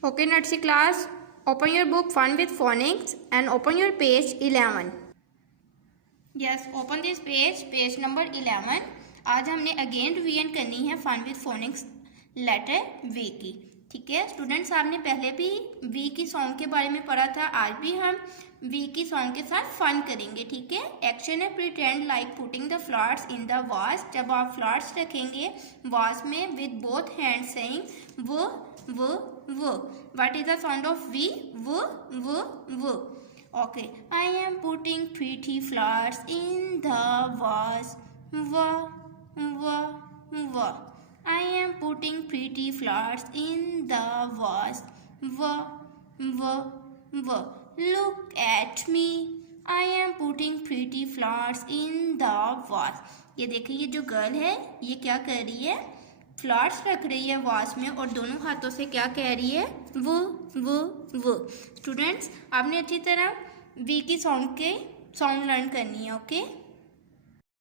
Okay, nursery class, open your book Fun with Phonics and open your page 11. Yes, open this page, page number 11. आज हमने again revision करनी है fun with phonics letter V की। ठीक है students, आपने पहले भी वी की सॉन्ग के बारे में पढ़ा था, आज भी हम वी की सॉन्ग के साथ फन करेंगे। ठीक है, एक्शन है pretend like putting the flowers in the vase. जब आप फ्लावर्स रखेंगे वास में विद बोथ हैंड सेइंग वो। What is the sound of V? वो। Okay, I am putting pretty flowers in the vase. Va. I am putting pretty flowers in the vase. Va. Look at me. I am putting pretty flowers in the vase. ये देखिए, ये जो girl है ये क्या कर रही है? फ्लावर्स रख रही है वास में और दोनों हाथों से क्या कह रही है? वो। स्टूडेंट्स, आपने अच्छी तरह वी की सॉन्ग लर्न करनी है। ओके।